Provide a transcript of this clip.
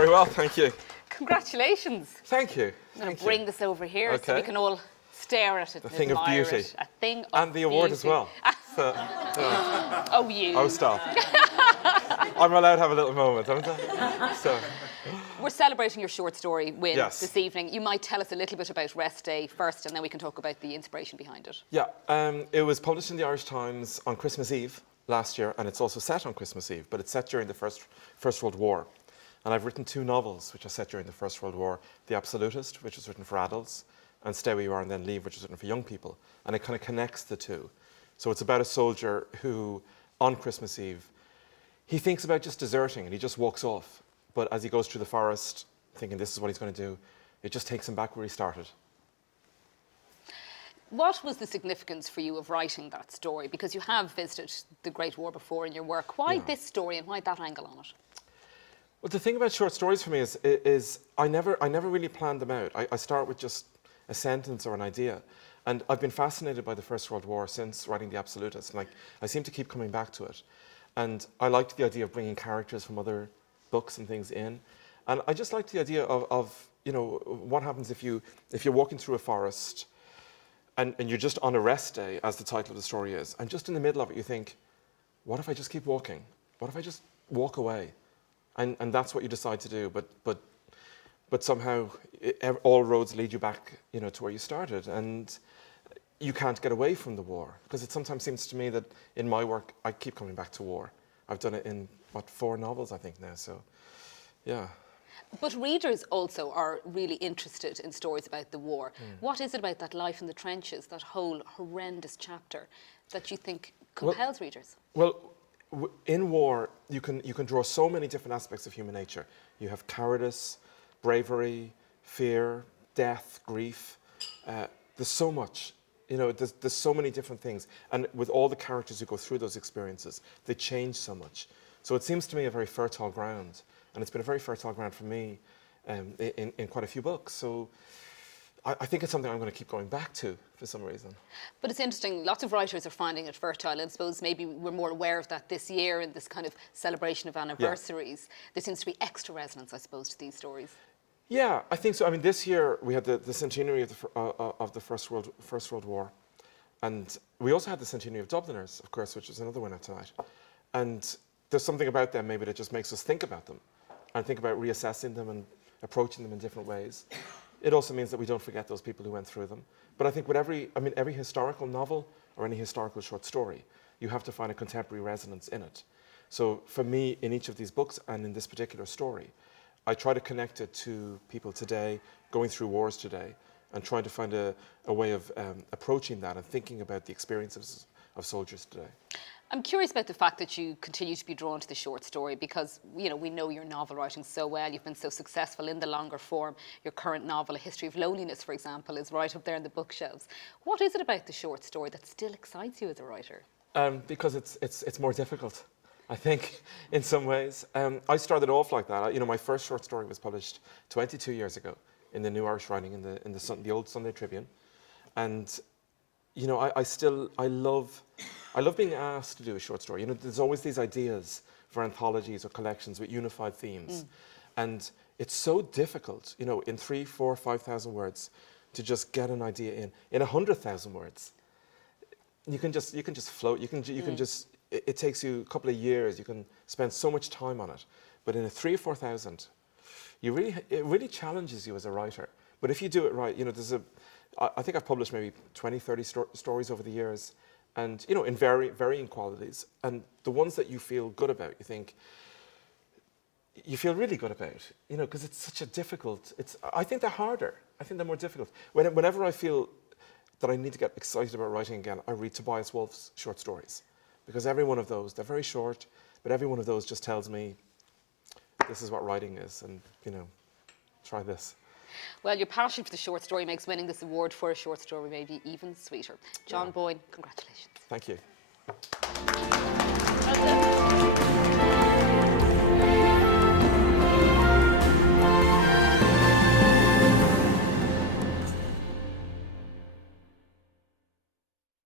Very well, thank you. Congratulations. Thank you. I'm going to bring this over here so we can all stare at it The and thing of admire beauty. it. A thing of And the award beauty. as well. So, Oh, you. oh, stop. I'm allowed to have a little moment, haven't I? So, We're celebrating your short story win Yes. this evening. You might tell us a little bit about Rest Day first, and then we can talk about the inspiration behind it. yeah, it was published in the Irish Times on Christmas Eve last year, and it's also set on Christmas Eve, but it's set during the First World War. And I've written 2 novels which are set during the First World War. The Absolutist, which was written for adults, and Stay Where You Are and Then Leave, which was written for young people. And it kind of connects the two. So it's about a soldier who, on Christmas Eve, he thinks about just deserting and he just walks off. But as he goes through the forest, thinking this is what he's going to do, it just takes him back where he started. What was the significance for you of writing that story? Because you have visited the Great War before in your work. Why this story and why that angle on it? Well, the thing about short stories for me is I never really planned them out. I start with just a sentence or an idea. And I've been fascinated by the First World War since writing The Absolutist. Like, I seem to keep coming back to it. And I liked the idea of bringing characters from other books and things in. And I just liked the idea of you know, what happens if you're walking through a forest and you're just on a rest day, as the title of the story is, and just in the middle of it you think, what if I just keep walking? What if I just walk away? And that's what you decide to do, but somehow all roads lead you back, you know, to where you started, and you can't get away from the war, because it sometimes seems to me that in my work I keep coming back to war. I've done it in 4 novels I think now, so yeah. But readers also are really interested in stories about the war. What is it about that life in the trenches, that whole horrendous chapter, that you think compels readers? Well, in war, you can draw so many different aspects of human nature. You have cowardice, bravery, fear, death, grief. There's so much. You know, there's so many different things. And with all the characters who go through those experiences, they change so much. So it seems to me a very fertile ground. And it's been a very fertile ground for me in quite a few books. So I think it's something I'm going to keep going back to for some reason. But it's interesting, lots of writers are finding it fertile, and I suppose maybe we're more aware of that this year in this kind of celebration of anniversaries. Yeah. There seems to be extra resonance, I suppose, to these stories. Yeah, I think so. I mean, this year we had the centenary of the First World War, and we also had the centenary of Dubliners, of course, which is another winner tonight. And there's something about them maybe that just makes us think about them, and think about reassessing them and approaching them in different ways. It also means that we don't forget those people who went through them. But I think with every historical novel or any historical short story, you have to find a contemporary resonance in it. So for me, in each of these books and in this particular story, I try to connect it to people today, going through wars today, and trying to find a way of approaching that and thinking about the experiences of soldiers today. I'm curious about the fact that you continue to be drawn to the short story, because we know your novel writing so well. You've been so successful in the longer form. Your current novel, A History of Loneliness, for example, is right up there in the bookshelves. What is it about the short story that still excites you as a writer? Because it's more difficult, I think, in some ways. I started off like that. My first short story was published 22 years ago in the New Irish Writing in the old Sunday Tribune, and I love being asked to do a short story. There's always these ideas for anthologies or collections with unified themes. And it's so difficult, in 3,000, 4,000, 5,000 words to just get an idea in 100,000 words. You can just float, it takes you a couple of years, you can spend so much time on it. But in a 3,000 or 4,000, it really challenges you as a writer. But if you do it right, I think I've published maybe 20, 30 stories over the years, and in varying qualities. And the ones that you feel good about, you feel really good about, because it's such a difficult. I think they're harder. I think they're more difficult. Whenever I feel that I need to get excited about writing again, I read Tobias Wolff's short stories, because every one of those, they're very short, but every one of those just tells me this is what writing is, and try this. Well, your passion for the short story makes winning this award for a short story maybe even sweeter. John Boyne, congratulations. Thank you. Well done.